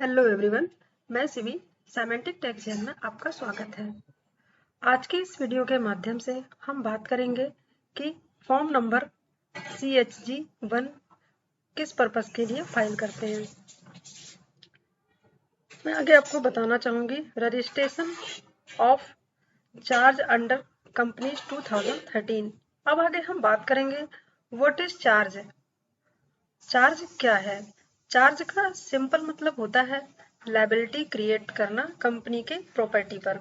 Hello everyone, मैं सिवी semantic texture में आपका स्वागत है। आज के इस वीडियो के माध्यम से हम बात करेंगे कि फॉर्म नंबर CHG1 किस पर्पस के लिए फाइल करते हैं। मैं आगे आपको बताना चाहूँगी registration of charge under companies 2013। अब आगे हम बात करेंगे व्हाट इज चार्ज। चार्ज क्या है? चार्ज का सिंपल मतलब होता है लायबिलिटी क्रिएट करना कंपनी के प्रॉपर्टी पर,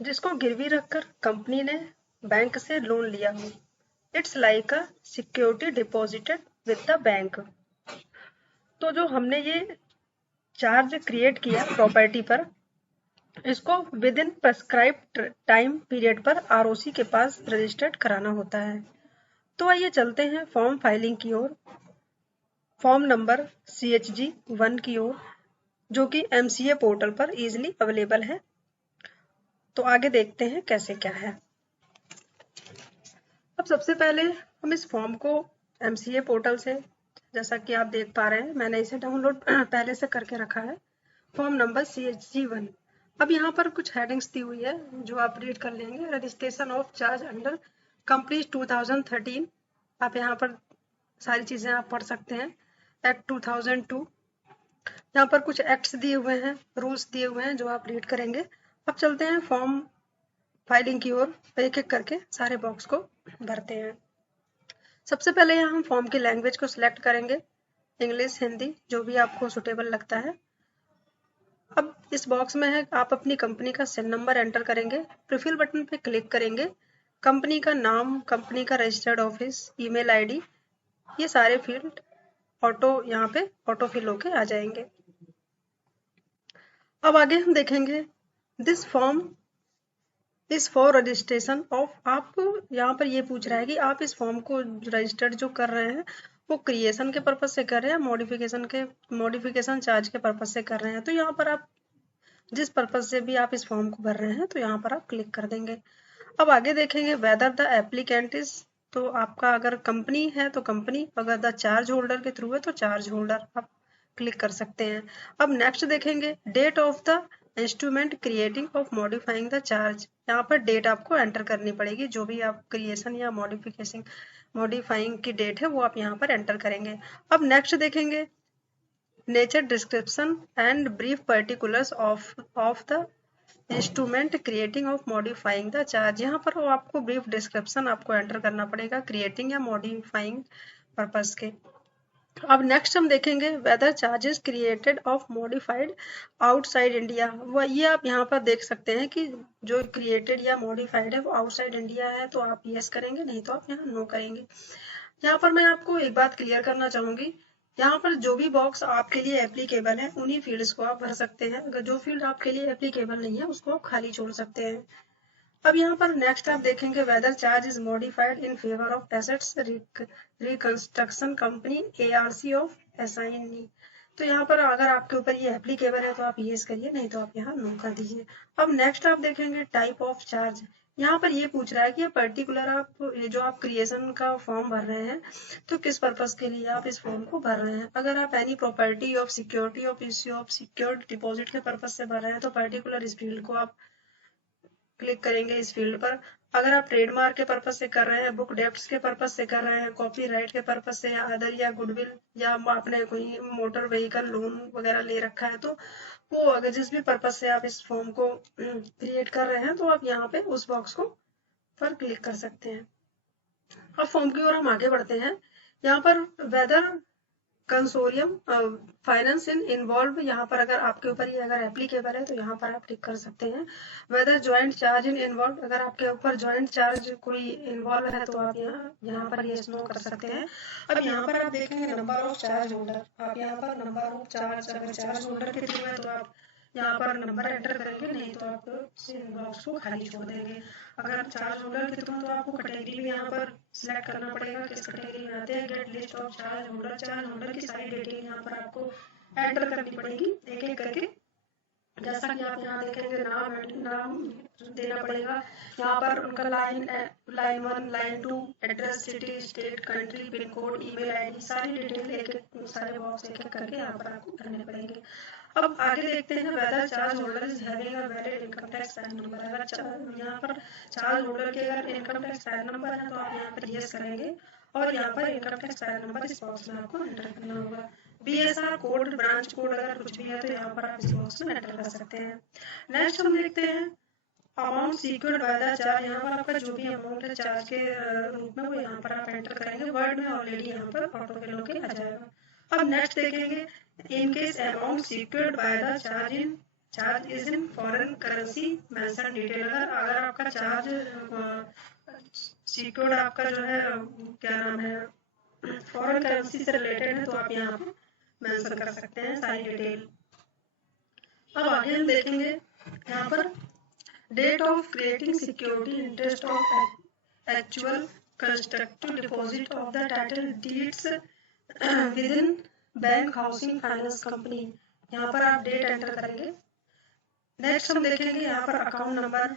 जिसको गिरवी रखकर कंपनी ने बैंक से लोन लिया हो। It's like a security deposited with the bank. तो जो हमने ये चार्ज क्रिएट किया प्रॉपर्टी पर, इसको with in prescribed time period पर ROC के पास रजिस्टर्ड कराना होता है। तो आइए चलते हैं फॉर्म फाइलिंग की ओर, फॉर्म नंबर CHG1 की ओर, जो कि MCA पोर्टल पर इजीली अवेलेबल है। तो आगे देखते हैं कैसे क्या है। अब सबसे पहले हम इस फॉर्म को MCA पोर्टल से, जैसा कि आप देख पा रहे हैं, मैंने इसे डाउनलोड पहले से करके रखा है, फॉर्म नंबर CHG1। अब यहाँ पर कुछ हेडिंग्स दी हुई है जो आप रीड कर लेंगे। Registration of charge under company 2013, आप यहाँ पर सारी चीजें आप पढ़ सकते हैं। एक्ट 2002, यहाँ पर कुछ एक्ट्स दिए हुए हैं, रूल्स दिए हुए हैं जो आप रीड करेंगे। अब चलते हैं फॉर्म फाइलिंग की ओर, एक एक करके सारे बॉक्स को भरते हैं। सबसे पहले यहाँ हम फॉर्म की लैंग्वेज को सिलेक्ट करेंगे, इंग्लिश, हिंदी, जो भी आपको सुटेबल लगता है। अब इस बॉक्स में है आप अपनी कंपनी का SIN नंबर एंटर करेंगे, प्रीफिल बटन पे क्लिक करेंगे, कंपनी का नाम, कंपनी का रजिस्टर्ड ऑफिस, ईमेल ID, ये सारे फील्ड यहाँ पे ऑटो फिल होके आ जाएंगे। अब आगे हम देखेंगे this form is for registration of, आप यहाँ पर ये पूछ रहा है कि आप इस फॉर्म को रजिस्टर्ड जो कर रहे हैं वो क्रिएशन के पर्पज से कर रहे हैं, मॉडिफिकेशन चार्ज के पर्पज से कर रहे हैं। तो यहाँ पर आप जिस पर्पज से भी आप इस फॉर्म को भर रहे हैं तो यहाँ पर आप क्लिक कर देंगे। अब आगे देखेंगे वेदर द एप्लीकेंट इज, तो आपका अगर कंपनी है तो कंपनी, अगर द चार्ज होल्डर के थ्रू है तो चार्ज होल्डर आप क्लिक कर सकते हैं। अब नेक्स्ट देखेंगे date of the instrument creating of modifying the charge, यहाँ पर डेट आपको एंटर करनी पड़ेगी, जो भी आप क्रिएशन या मॉडिफाइंग की डेट है वो आप यहाँ पर एंटर करेंगे। अब नेक्स्ट देखेंगे nature description and brief particulars of the instrument creating of modifying the charge, यहाँ पर आपको ब्रीफ डिस्क्रिप्शन आपको एंटर करना पड़ेगा क्रिएटिंग या मॉडिफाइंग पर्पस के। अब नेक्स्ट हम देखेंगे whether charges created of modified outside India, वो ये आप यहाँ पर देख सकते हैं कि जो क्रिएटेड या मॉडिफाइड है वो आउटसाइड इंडिया है तो आप यस करेंगे, नहीं तो आप यहाँ नो करेंगे। यहाँ पर मैं आपको एक बात क्लियर करना चाहूंगी, यहाँ पर जो भी बॉक्स आपके लिए एप्लीकेबल है उन्हीं फील्ड्स को आप भर सकते हैं, अगर जो फील्ड आपके लिए एप्लीकेबल नहीं है उसको आप खाली छोड़ सकते हैं। अब यहाँ पर नेक्स्ट आप देखेंगे whether charge is modified in favour of assets reconstruction company ARC of SINE, तो यहाँ पर अगर आपके ऊपर ये एप्लीकेबल है तो आप यस करिए, नहीं तो आप यहाँ नो कर दीजिए। अब नेक्स्ट आप देखेंगे टाइप ऑफ चार्ज, यहाँ पर ये पूछ रहा है कि पर्टिकुलर आप ये जो आप क्रिएशन का फॉर्म भर रहे हैं तो किस पर्पस के लिए आप इस फॉर्म को भर रहे हैं। अगर आप any property of security of issue of secured deposit के पर्पज से भर रहे हैं तो पर्टिकुलर इस फील्ड को आप क्लिक करेंगे इस फील्ड पर। अगर आप ट्रेडमार्क के पर्पज से कर रहे हैं, बुक डेप्ट्स के पर्पज से कर रहे हैं, कॉपीराइट के पर्पज से, या अदर या गुडविल, या आपने कोई मोटर व्हीकल लोन वगैरह ले रखा है, तो वो अगर जिस भी पर्पज से आप इस फॉर्म को क्रिएट कर रहे हैं तो आप यहाँ पे उस बॉक्स को पर क्लिक कर सकते हैं। अब फॉर्म की ओर हम आगे बढ़ते हैं। यहाँ पर वेदर कंसोरियम फाइनेंस इन इन्वॉल्व, यहाँ पर अगर आपके ऊपर ये अगर एप्लीकेबल है तो यहाँ पर आप क्लिक कर सकते हैं। Whether joint charge in involve, अगर आपके ऊपर ज्वाइंट चार्ज कोई इन्वॉल्व है तो आप यहाँ पर यस नो कर सकते हैं। अब यहाँ पर आप देखेंगे नंबर ऑफ चार्ज होल्डर, आप यहाँ पर नंबर ऑफ चार्ज, अगर चार्ज होल्डर के थ्रू है तो आप यहाँ पर नंबर एंटर करेंगे, नहीं तो आप बॉक्स को खाली छोड़ देंगे। अगर चार्ज होल्डर के थ्रू तो आपको कैटेगरी भी यहाँ पर सिलेक्ट करना पड़ेगा किस कैटेगरी में आते हैं। Gate list of charge holder की सारी डिटेल यहाँ पर आपको एंटर करनी पड़ेगी एक एक करके। जैसा कि आप यहाँ देखेंगे नाम देना पड़ेगा। यहाँ पर उनका line 1, line 2, address, city, state, country, pin code, email ID, सारी डिटेल सारे बॉक्स एक एक करके यहाँ पर आपको भरने पड़ेंगे। अब आगे देखते हैं whether charge holder is having a valid income tax PAN number. अगर यहाँ पर चार्ज होल्डर के अगर इनकम टैक्स पैन नंबर है तो आप यहाँ पर यस करेंगे और यहाँ पर इनकम टैक्स पैन नंबर इस बॉक्स में आपको एंटर करना होगा। BSR कोड, ब्रांच कोड अगर कुछ भी है तो यहाँ पर आप इस बॉक्स में एंटर कर सकते हैं। नेक्स्ट हम देखते हैं amount secured by the charge. यहाँ पर आपका जो भी अमाउंट है चार्ज के रूप में वो यहाँ पर आप एंटर करेंगे। वर्ड में ऑलरेडी यहाँ पर ऑटो फिल होके आ जाएगा। अब नेक्स्ट देखेंगे in case amount secured by the charge is in foreign currency mention detail. अगर आपका चार्ज सीक्वेंड आपका जो है क्या नाम है फॉरेन करेंसी से रिलेटेड है तो आप यहाँ पर मेंशन कर सकते हैं सारी डिटेल। अब आगे हम देखेंगे यहाँ पर date of creating security interest of actual constructive deposit of the title deeds with in bank housing finance company. यहाँ पर आप डेट एंटर करेंगे। नेक्स्ट हम देखेंगे यहाँ पर account number,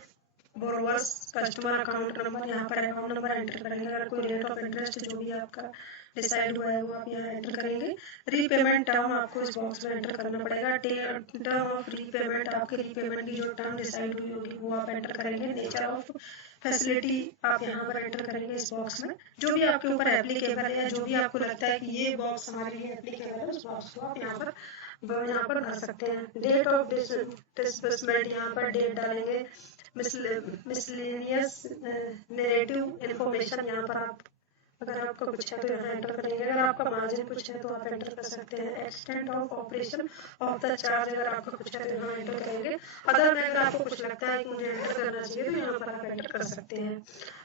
borrowers customer account number, यहाँ पर अकाउंट नंबर एंटर करेंगे। अगर कोई रेट ऑफ इंटरेस्ट जो भी आपका डिसाइड हुआ है वो आप यहाँ एंटर करेंगे। रीपेमेंट टर्म आपको इस बॉक्स में एंटर करना पड़ेगा। टर्म ऑफ रीपेमेंट, आपके रीपेमेंट की जो टर्म डिसाइड हुई होगी वो आप एंटर करेंगे। नेचर ऑफ फैसिलिटी आप यहाँ पर एंटर करेंगे इस बॉक्स में। जो भी आपके ऊपर एप्लीकेबल है, जो भी आपको लगता है कि ये बॉक्स हमारे लिए एप्लीकेबल है उस बॉक्स को आप यहाँ पर भर सकते हैं। डेट ऑफ डिसबर्समेंट, यहाँ पर डेट डालेंगे। मिसलेनियस नैरेटिव इंफॉर्मेशन, यहाँ पर आप अगर आपका कुछ है तो यहाँ एंटर करेंगे। अगर आपका मार्जिन कुछ है तो आप एंटर कर सकते हैं। Extent of operation of the charge, अगर आपका कुछ है तो यहाँ एंटर करेंगे। अदर में अगर आपको कुछ लगता है कि मुझे एंटर करना चाहिए तो यहाँ पर आप एंटर कर सकते हैं।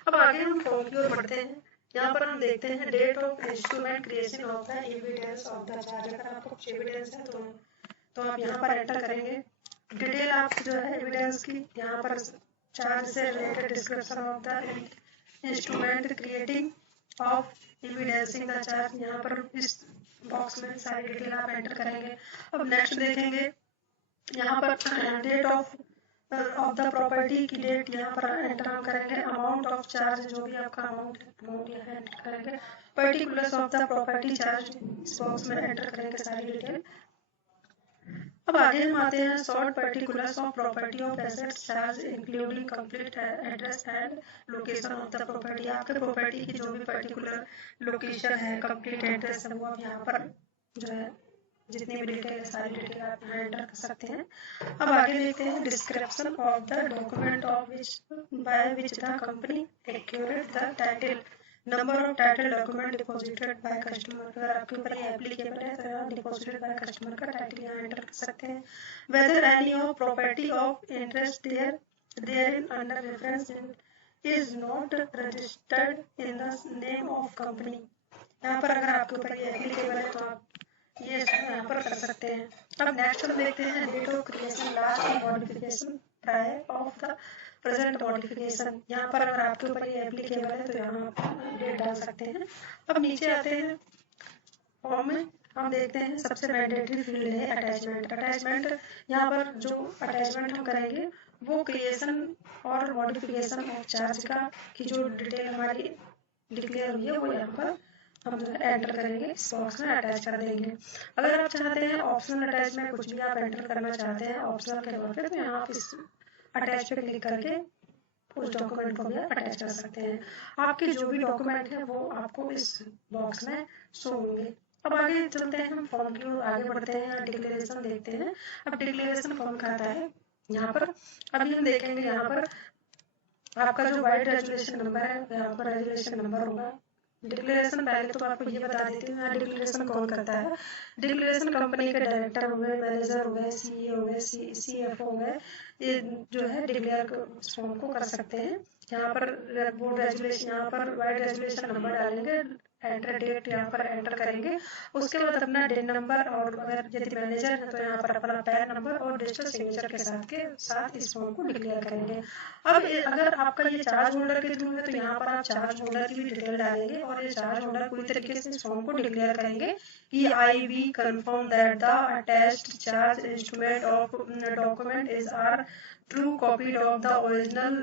अब आगे हम फॉर्म की ओर बढ़ते हैं। यहाँ पर हम देखते हैं date of instrument creation of the evidence of the charge. अगर आपको कुछ एविडेंस है तो आप यहाँ पर एंटर करेंगे। डिटेल आप जो है एविडेंस की, यहाँ पर चार्ज से related description of the instrument creating of evidencing the charge, यहाँ पर इस बॉक्स में सारी डिटेल आप एंटर करेंगे। अब नेक्स्ट देखेंगे यहाँ पर डेट ऑफ द प्रॉपर्टी की डेट यहाँ पर एंटर हम करेंगे। अमाउंट ऑफ चार्ज, जो भी आपका अमाउंट यहाँ एंटर करेंगे। Particulars of the property charge इस बॉक्स में एंटर करेंगे सारी डिटेल। अब आगे हम आते हैं short particulars of property of assets charge including complete address and location of the property. आपके प्रॉपर्टी की जो भी पर्टिकुलर लोकेशन है, कंप्लीट एड्रेस है, वो आप यहाँ पर जो है जितनी भी डिटेल है सारी डिटेल आप यहाँ एंटर कर सकते हैं। अब आगे देखते हैं description of the document of which by which the company accurate the title, number of title document deposited by customer. अगर आपके ऊपर ये एप्लीकेबल है तो आप डिपॉजिटेड बाय कस्टमर का टाइटल यहाँ एंटर कर सकते हैं। Whether any of property of interest there in under reference is not registered in the name of company. यहाँ पर अगर आपके ऊपर ये एप्लीकेबल है तो आप ये यहाँ पर कर सकते हैं। अब नेक्स्ट हम देखते हैं date of creation, last modification price of the present modification. यहाँ पर अगर आपके ऊपर ये एप्लीकेबल है तो यहाँ आप डेट डाल सकते हैं। अब नीचे आते हैं फॉर्म में, हम देखते हैं सबसे मैंडेटरी फील्ड है अटैचमेंट। अटैचमेंट यहाँ पर जो अटैचमेंट हम करेंगे वो क्रिएशन और मॉडिफिकेशन ऑफ चार्ज का की जो डिटेल हमारी डिक्लेयर हुई है वो यहाँ पर हम एंटर करेंगे, इस बॉक्स में अटैच कर देंगे। अगर आप चाहते हैं ऑप्शनल अटैचमेंट कुछ भी आप एंटर करना चाहते हैं ऑप्शनल के तौर पे तो यहाँ आप इस अटैच पे क्लिक करके उस डॉक्यूमेंट को भी अटैच कर सकते हैं। आपके जो भी डॉक्यूमेंट है वो आपको इस बॉक्स में शो होंगे। अब आगे चलते हैं, हम फॉर्म की ओर आगे बढ़ते हैं, डिक्लेरेशन देखते हैं। अब डिक्लेरेशन फॉर्म कहता है यहाँ पर अभी हम देखेंगे यहाँ पर आपका जो वाइड रेजुलेशन नंबर है यहाँ पर रेजुलेशन नंबर होगा। डिक्लेरेशन पहले तो आपको ये बता देती हूँ डिक्लेरेशन कौन करता है। डिक्लेरेशन कंपनी के डायरेक्टर हो गए, मैनेजर हो गए, सीईओ हो गए, सीएफओ हो गए, ये जो है डिक्लेयर फॉर्म को कर सकते हैं। यहाँ पर बोर्ड रेजुलेशन, यहाँ पर वाइड रेजुलेशन नंबर डालेंगे, एंटर डेट यहाँ पर एंटर करेंगे। उसके बाद अपना डिन नंबर, और अगर यदि मैनेजर है तो यहाँ पर अपना पैन नंबर और डिजिटल सिग्नेचर के साथ इस फॉर्म को डिक्लेयर करेंगे। अब अगर आपका ये चार्ज होल्डर के थ्रू है तो यहाँ पर आप चार्ज होल्डर की भी डिटेल डालेंगे, और ये चार्ज होल्डर पूरी तरीके से इस फॉर्म को डिक्लेयर करेंगे कि I we confirm that the attached charge instrument of document is are true copied of the original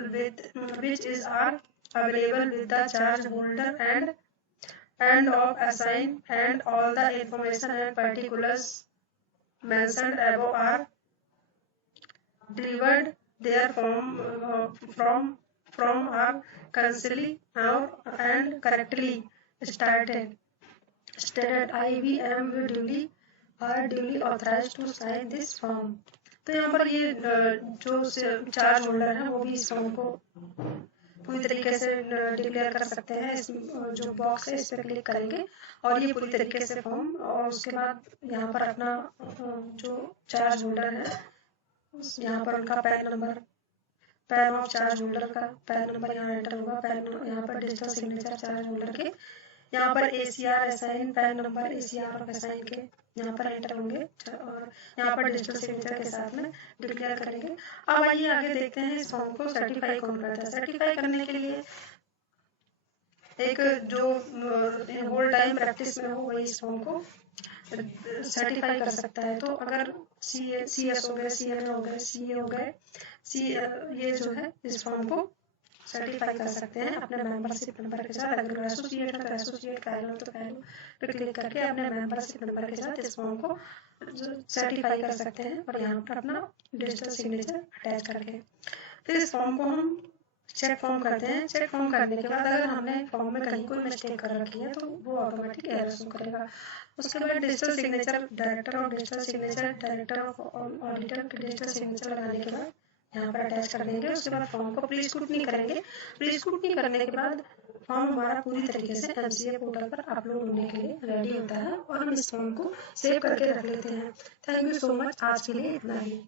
which is are available with the charge holder and of assign, and all the information and particulars mentioned above are derived there from are constantly and correctly stated IBM are duly authorized to sign this form। तो यहाँ पर ये जो charge holder है वो भी इस form को पूरी तरीके से डिक्लेयर कर सकते हैं। इस जो बॉक्स है इस पर क्लिक करेंगे और ये पूरी तरीके से फॉर्म, और उसके बाद यहाँ पर अपना जो चार्ज होल्डर है यहाँ पर उनका pan number, pan of charge holder का पैन नंबर यहाँ एंटर होगा, पैन यहाँ पर डिजिटल सिग्नेचर चार्ज होल्डर के, यहाँ पर ACR assign pan number ACR of assign के यहाँ पर एंटर होंगे, और यहाँ पर डिजिटल सिग्नेचर के साथ में डिक्लेयर करेंगे। अब आइए आगे देखते हैं इस फॉर्म को सर्टिफाई कौन करता है। सर्टिफाई करने के लिए एक जो होल टाइम प्रैक्टिस में हो वही इस फॉर्म को सर्टिफाई कर सकता है। तो अगर CS हो गए, CMA हो गए, CA हो गए, ये जो है इस फॉर्म को सर्टिफाई कर सकते हैं अपने मेंबरशिप नंबर के साथ। अगर एसोसिएट है तो एसोसिएट, फैलो तो फैलो पे क्लिक करके अपने मेंबरशिप नंबर के साथ इस फॉर्म को सर्टिफाई कर सकते हैं, और यहाँ पर अपना डिजिटल सिग्नेचर अटैच करके फिर इस फॉर्म को हम चेक फॉर्म करते हैं। चेक फॉर्म करने के बाद अगर हमने फॉर्म में कहीं कोई मिस्टेक कर रखी है तो वो ऑटोमेटिक एरर शो करेगा। उसके बाद डिजिटल सिग्नेचर डायरेक्टर और digital signature director of auditor के डिजिटल सिग्नेचर लगाने के बाद यहाँ पर अटैच कर देंगे। उसके बाद फॉर्म को प्री स्क्रूटनी करेंगे। प्री स्क्रूटनी करने के बाद फॉर्म हमारा पूरी तरीके से MCA पोर्टल पर अपलोड होने के लिए रेडी होता है, और हम इस फॉर्म को सेव करके रख लेते हैं। Thank you so much. आज के लिए इतना ही।